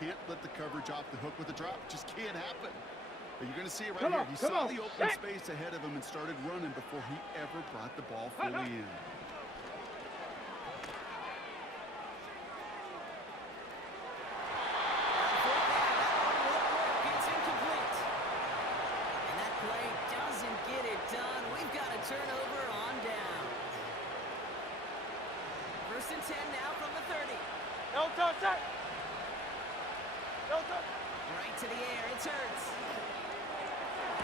can't let the coverage off the hook with a drop. It just can't happen. But you're going to see it right here. He saw the open space ahead of him and started running before he ever brought the ball fully in. It's incomplete. And that play doesn't get it done. We've got a turnover on down. 1st and 10 now from the 30. No touch that. No touch. Right to the air. It's Hurts.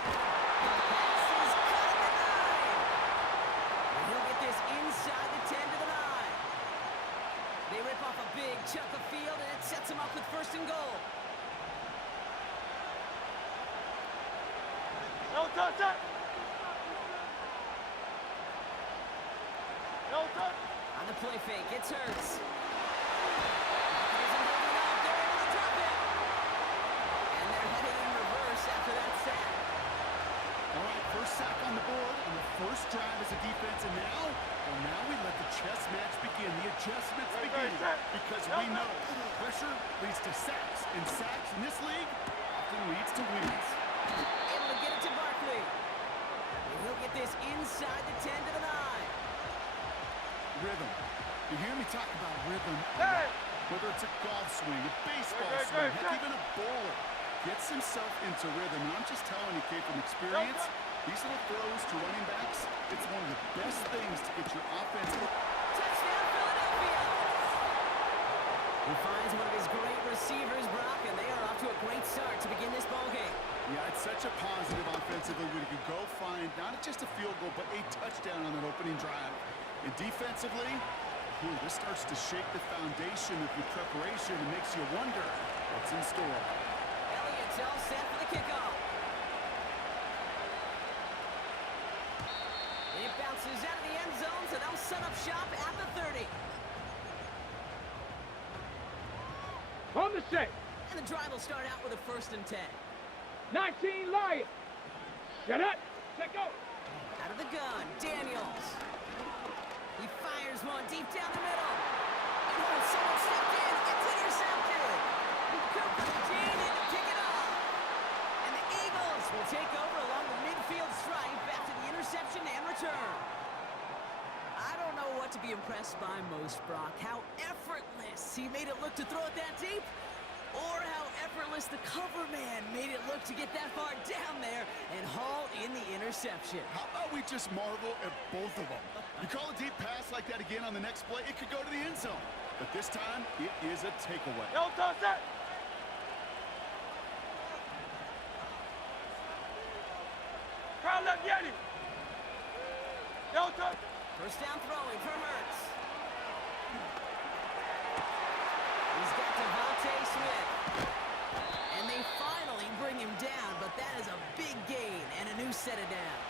Pass is cut at the 9. And he'll get this inside the 10 to the 9. They rip off a big chunk of field, and it sets them up with 1st and goal. No touch that. No touch. On the play fake, it's Hurts. Isn't holding up. They're able to drop it. And they're headed in reverse after that sack. All right, first sack on the board on the first drive as a defense, and now we let the chess match begin. The adjustments begin because we know pressure leads to sacks, and sacks in this league often leads to wins. Able to get it to Barkley. And he'll get this inside the 10 to the 9. Rhythm. You hear me talk about rhythm a lot. Whether it's a golf swing, a baseball swing, heck, even a bowler gets himself into rhythm. And I'm just telling you, Kate, from experience, these little throws to running backs, it's one of the best things to get your offense. Touchdown, Philadelphia! He finds one of his great receivers, Brock, and they are off to a great start to begin this ballgame. Yeah, it's such a positive offensively when you can go find not just a field goal, but a touchdown on that opening drive. And defensively, this starts to shake the foundation of your preparation and makes you wonder what's in store. Elliott's all set for the kickoff. It bounces out of the end zone, so they'll set up shop at the 30. On the shake. And the drive will start out with a 1st and 10. 19 Lions. Shut up. Check out. Out of the gun, Daniels. He fires one deep down the middle. And someone stepped in. It's intercepted. Cooper Jean in to pick it off. And the Eagles will take over along the midfield stripe after the interception and return. I don't know what to be impressed by most, Brock. How effortless he made it look to throw it that deep, or how effortless the cover man made it look to get that far down there and haul in the interception. How about we just marvel at both of them? You call a deep pass like that again on the next play, it could go to the end zone. But this time, it is a takeaway. No touch that. Crowd left Yeti. No touch. 1st down throwing for Hurts. He's got Devontae Smith. And they finally bring him down, but that is a big gain and a new set of downs.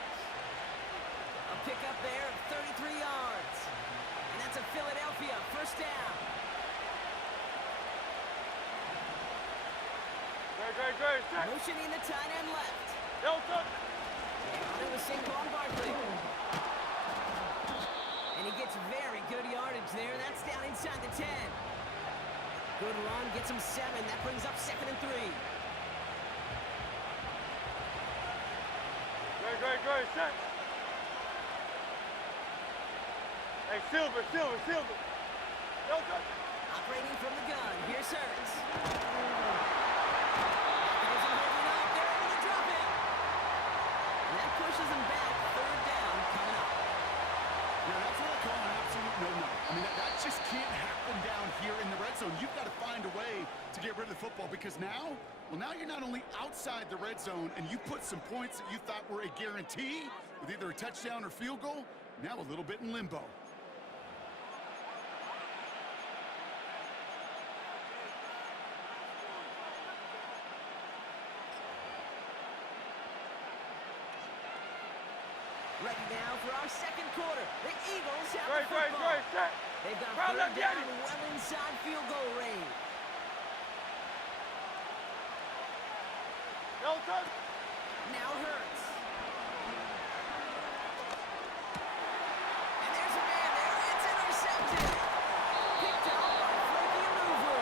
A pickup there of 33 yards. And that's a Philadelphia 1st down. Great. Motioning the tight end left. No touch. And it was Saquon Barkley. And he gets very good yardage there. That's down inside the 10. Good run, gets him 7. That brings up 2nd and 3. Great. Set. Hey, Silver. No touch. Operating from the gun. Here's Hurts. Here's him holding up. They're able to drop it. And that pushes him back. 3rd down coming up. Yeah, that's what I call an absolute no-no. I mean, that just can't happen down here in the red zone. You've got to find a way to get rid of the football because now you're not only outside the red zone and you put some points that you thought were a guarantee with either a touchdown or field goal, now a little bit in limbo. Ready now for our 2nd quarter. The Eagles have the football. Great. Set. They've got Crowd 3rd left down Yeti. well inside field goal range. No touch. Now Hurts. And there's a man there. It's intercepted. Picked up by Frankie Louvu.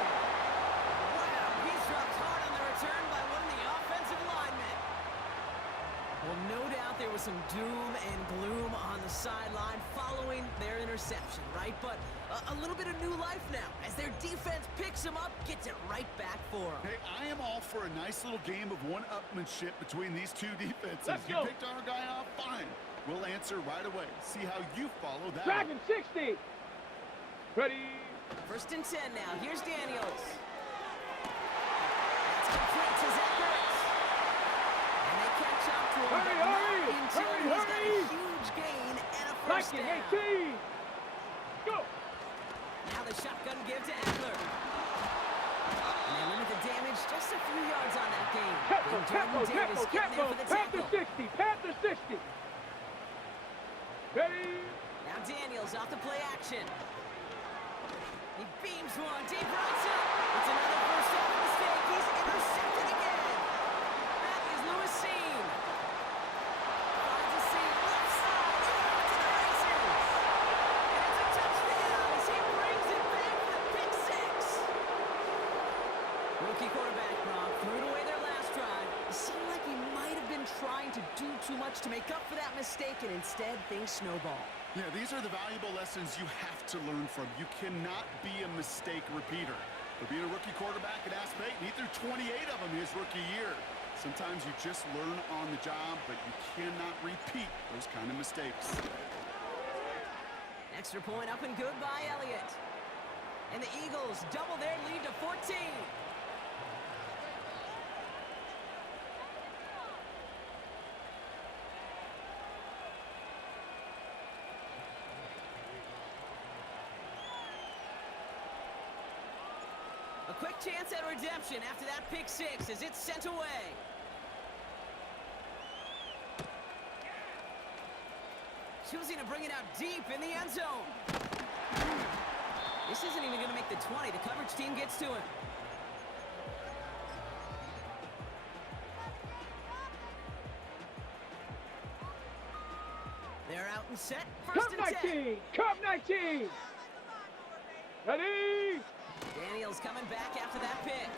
Wow, he was some doom and gloom on the sideline following their interception, right? But a little bit of new life now as their defense picks them up, gets it right back for them. Hey, I am all for a nice little game of one-upmanship between these two defenses. Let's you go. picked our guy off, fine. We'll answer right away. See how you follow that. Dragon 60. Ready. First and 10 now. Here's Daniels. That's complete to Zach Ertz. And they catch up to him. Hurry, but not hurry, until hurry, he's got hurry. a huge gain and a first Liking down. 18. Go. Now the shotgun give to Eckler. And they limit the damage just a few yards on that game. Tempo, And tempo, Jordan Davis tempo, getting there tempo. for the Panther tackle. 60. Panther 60. Ready. Now Daniels off the play action. He beams one deep right side. It's another first down mistake. He's intercepted again. That is Lewis Seen. Finds a seam left side. He's off to the races. And it's a touchdown as he brings it back for a pick six. Rookie quarterback Gronk threw it away their last drive. It seemed like he might have been trying to do too much to make up for that mistake, and instead things snowball. Yeah, these are the valuable lessons you have to learn from. You cannot be a mistake repeater. For being a rookie quarterback at App State, he threw 28 of them his rookie year. Sometimes you just learn on the job, but you cannot repeat those kind of mistakes. Extra point up and good by Elliott. And the Eagles double their lead to 14. A quick chance at redemption after that pick six as it's sent away. Choosing to bring it out deep in the end zone. This isn't even going to make the 20. The coverage team gets to him. They're out and set. First Cup and 10. 19. Cup 19. Ready. Daniels coming back after that pick.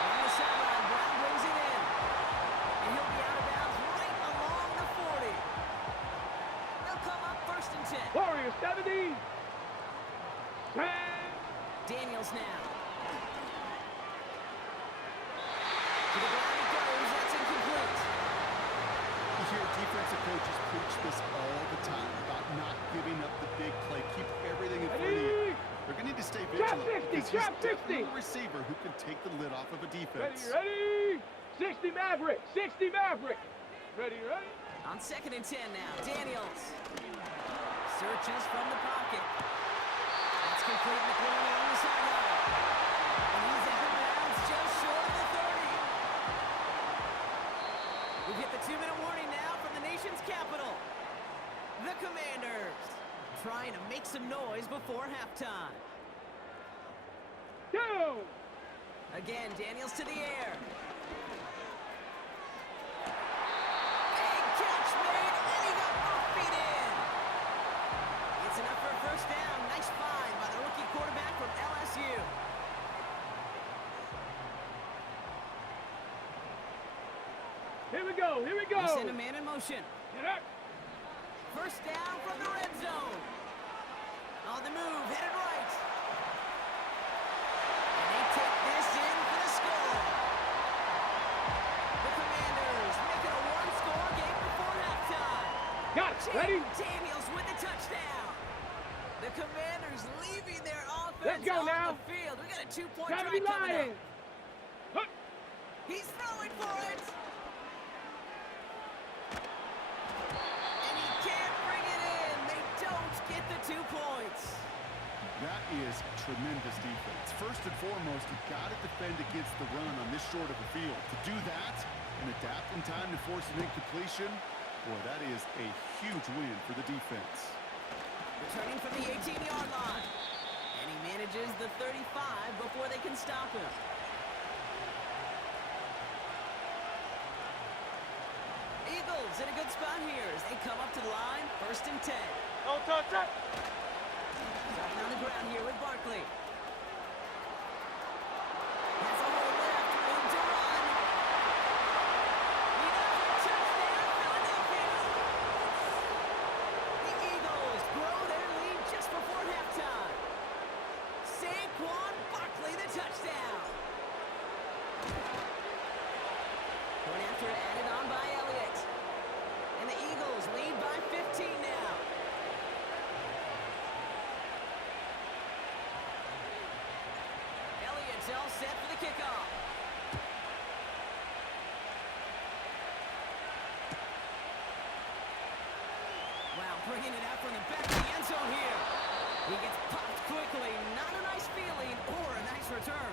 On the sideline, Brown brings it in. And he'll be out of bounds right along the 40. They'll come up first and 10. Warriors 70. 10. Daniels now. To the ground it goes. That's incomplete. You hear defensive coaches preach this all the time about not giving up the big play. Keep everything in front of you. Ready. They're going to need to stay Trap vigilant 60, because he's trap 60. definitely a receiver who can take the lid off of a Ready, defense. ready. 60 Maverick. 60 Maverick. Ready, ready. On second and 10 now. Daniels. Searches from the pocket. That's complete. McLaurin along the sideline. And he's out of bounds just short of the 30. We've hit the 2-minute warning now from the nation's capital. The Commanders trying to make some noise before halftime. Go. Again, Daniels to the air. Big catch made, and he got both feet in. It's enough for a first down. Nice find by the rookie quarterback from LSU. Here we go. Here we go. They send a man in motion. Get up. First down from the red zone. On the move, headed right. And they take this in for the score. The Commanders make it a one-score game before halftime. Got it. Ready. Daniels with the touchdown. The Commanders leaving their offense Let's go on now. the field. We got a two-point 70 try coming Lions. up. Hup. He's throwing for it. And he can't bring it in. They don't get the 2 points. That is tremendous defense. First and foremost, you've got to defend against the run on this short of a field. To do that and adapt in time to force an incompletion, boy, that is a huge win for the defense. Returning from the 18-yard line. And he manages the 35 before they can stop him. Eagles in a good spot here as they come up to the line. First and 10. Don't touch that. Starting on the ground here with Barkley. Has a hole left. Room to run. He doesn't Saquon Barkley, the touchdown. Point after added on by Elliott. And the Eagles lead by 15 now. Elliott's all set for the kickoff. Wow, bringing it out from the back of the end zone here. He gets popped quickly. Not a nice feeling or a nice return.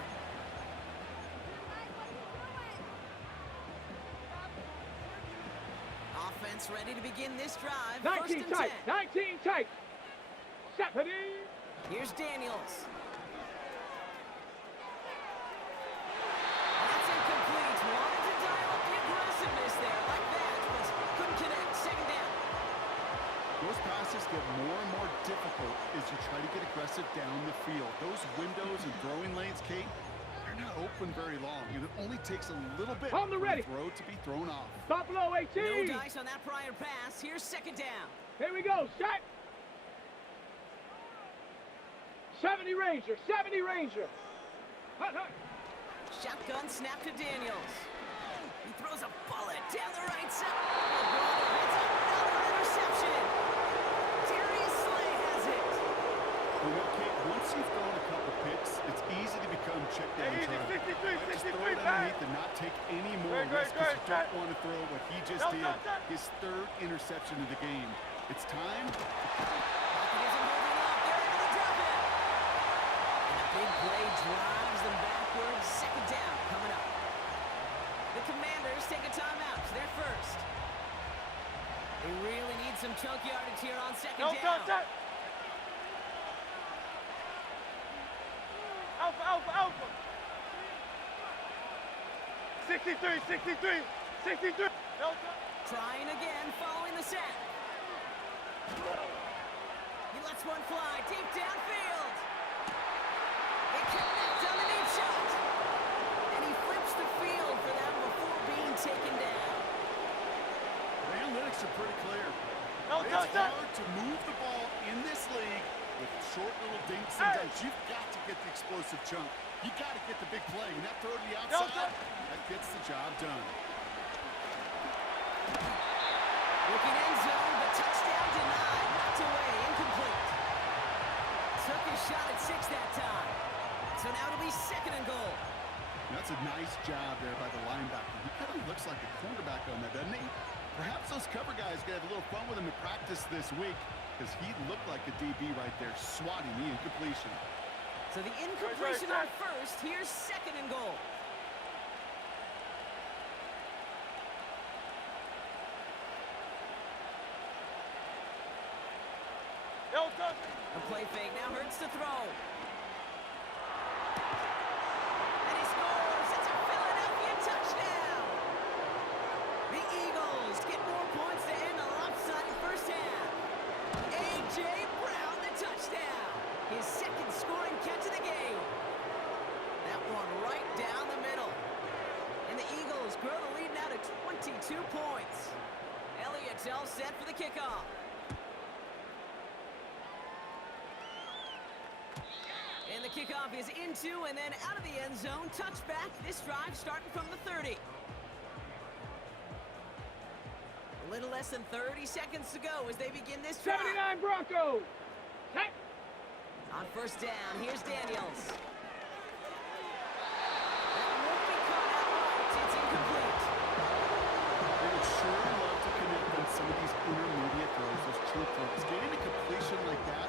Offense ready to begin this drive. 19 tight, 19 tight. 70. Here's Daniels. That's incomplete. Wanted to dial up the aggressiveness there like that, but couldn't connect. Second down. Those passes get more and more difficult as you try to get aggressive down the field. Those windows and throwing lanes, Kate, they're not open very long. And it only takes a little bit On the for ready. the throw to be thrown off. Stop below 18. No dice on that prior pass. Here's second down. Here we go. Set. 70 Ranger. 70 Ranger. Hut, hut. Shotgun snap to Daniels. He throws a bullet down the right side. Another interception. Darius Slay has it. You know, Kate, once you've thrown a couple picks, it's easy to become check down Hey, trap. 63, Just 63, throw it underneath and not take any more Good, good, risk because you good, don't good. want to throw what he just No, did. no, no. His third interception of the game. It's time. He isn't holding up. They're able to drop it. And a big play drives them backwards. Second down coming up. The Commanders take a timeout. They're first. They really need some chunk yardage here on second No, down. set. Alpha, alpha, alpha. 63, 63, 63. No, Trying again following the sack. He lets one fly deep downfield. They connect on the deep shot. And he flips the field for them before being taken down. The analytics are pretty clear. No, It's no, no. hard to move the ball in this league with short little dinks and dunks. You've got to get the explosive chunk. You got to get the big play. And that throw to the outside, that gets the job done. Looking end zone, but touchdown denied. Knocked away, incomplete. Took his shot at 6 that time. So now it'll be second and goal. That's a nice job there by the linebacker. He kind of looks like a quarterback on that, doesn't he? Perhaps those cover guys going to have a little fun with him in practice this week because he looked like a DB right there, swatting the incompletion. So the incompletion on first. Here's second and goal. No, no. A play fake now hurts to throw. And he scores. It's a Philadelphia touchdown. The Eagles get more points to end a lopsided first half. A.J. Brown, the touchdown. His second scoring catch of the game. That one right down the middle. And the Eagles grow the lead now to 22 points. Elliott's all set for the kickoff. And the kickoff is into and then out of the end zone. Touchback. This drive starting from the 30. A little less than 30 seconds to go as they begin this drive. 79 Broncos. Set. On first down, here's Daniels. That won't be caught outright. It's incomplete. They would sure love to connect on some of these intermediate throws, those chunk throws. Getting a completion like that,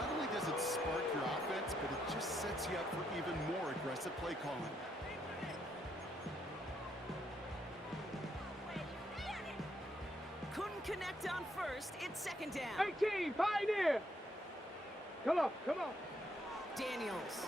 not only does it spark your offense, but it just sets you up for even more aggressive play calling. Couldn't connect on first. It's second down. 18, Pioneer. Come on, come on. Daniels